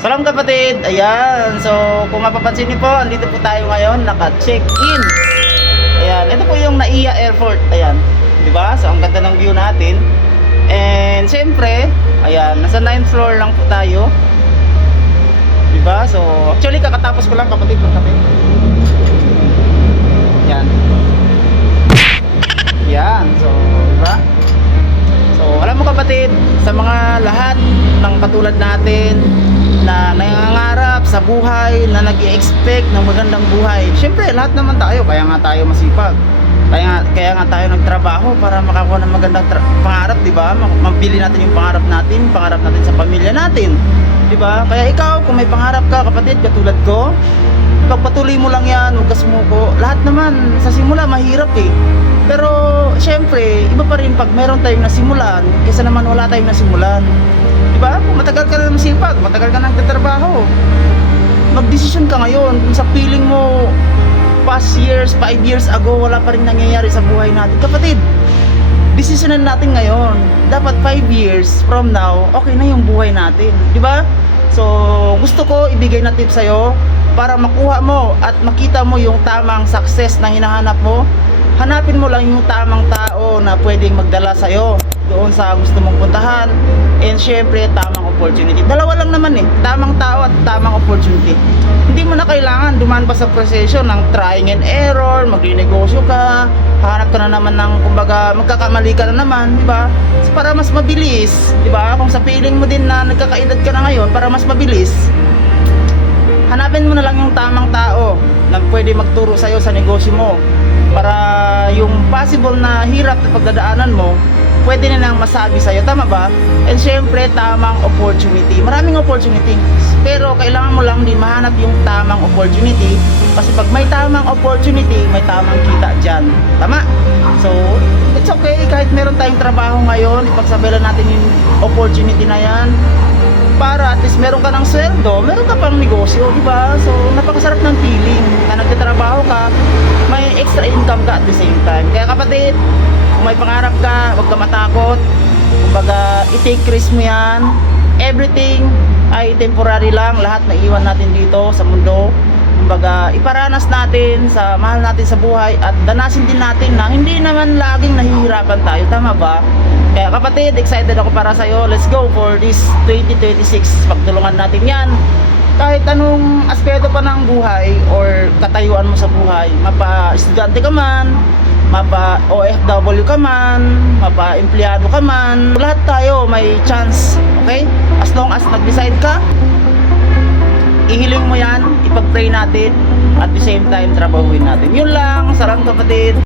Salam kapatid, ayan. So kung mapapansin niyo po, andito po tayo ngayon, naka-check-in. Ayan, ito po yung NAIA Airport. Ayan, di ba? So ang ganda ng view natin. And siyempre, ayan, nasa 9th floor lang po tayo. Di ba? So actually kakatapos ko lang kapatid magkape. Ayan. Ayan, so di ba? So alam mo kapatid, sa mga lahat ng katulad natin na nangangarap sa buhay, na nag-i-expect ng magandang buhay. Siyempre, lahat naman tayo, kaya nga tayo masipag. Kaya nga tayo nagtrabaho para makakuha ng magandang pangarap, 'di ba? Mabili natin yung pangarap natin sa pamilya natin. 'Di ba? Kaya ikaw, kung may pangarap ka, kapatid, katulad ko, pagpatuloy mo lang 'yan, huwag ka sumuko. Lahat naman sa simula mahirap eh. Pero siyempre, iba pa rin pag meron tayong nasimulan kaysa naman wala tayong nasimulan. Diba? Kung matagal ka na masipag, matagal ka na nagtatrabaho, magdesisyon ka ngayon. Kung sa feeling mo past years, 5 years ago, wala pa rin nangyayari sa buhay natin, kapatid, desisyonan natin ngayon. Dapat 5 years from now, okay na yung buhay natin, diba? So gusto ko ibigay na tips sa'yo para makuha mo at makita mo yung tamang success na hinahanap mo. Hanapin mo lang yung tamang tao na pwedeng magdala sa'yo doon sa gusto mong puntahan. And syempre, tamang opportunity. Dalawa lang naman eh, tamang tao at tamang opportunity. Hindi mo na kailangan dumaan pa sa proseso ng trying and error, magninegosyo ka, hanap ka na naman ng, kumbaga, magkakamali ka na naman, di ba? So, para mas mabilis, di ba? Kung sa feeling mo din na nagkakaedad ka na ngayon, para mas mabilis, hanapin mo na lang yung tamang tao na pwede magturo sa'yo sa negosyo mo, para yung possible na hirap na pagdadaanan mo, pwede na nang masabi sa'yo, tama ba? And syempre, tamang opportunity. Maraming opportunity, pero kailangan mo lang din mahanap yung tamang opportunity, kasi pag may tamang opportunity, may tamang kita dyan, tama? So it's okay, kahit meron tayong trabaho ngayon, ipagsabihan natin yung opportunity na yan, para at least meron ka ng sweldo, meron ka pang negosyo, di ba? So napakasarap ng feeling na nagtatrabaho ka, may extra income ka at the same time. Kaya kapatid, kung may pangarap ka, huwag ka matakot. Kumbaga, i-take risk mo yan. Everything ay temporary lang. Lahat na iwan natin dito sa mundo. Kumbaga, iparanas natin sa mahal natin sa buhay at danasin din natin na hindi naman laging nahihirapan tayo, tama ba? Kaya kapatid, excited ako para sa'yo. Let's go for this 2026. Pagtulungan natin yan. Kahit anong aspeto pa ng buhay or katayuan mo sa buhay, mapa-estudyante ka man, mapa-OFW ka man, mapa-empleyado ka man, lahat tayo may chance, okay? As long as nag-decide ka, ihiling mo yan, ipag-pray natin, at the same time, trabahuin natin. Yun lang, sarang kapatid.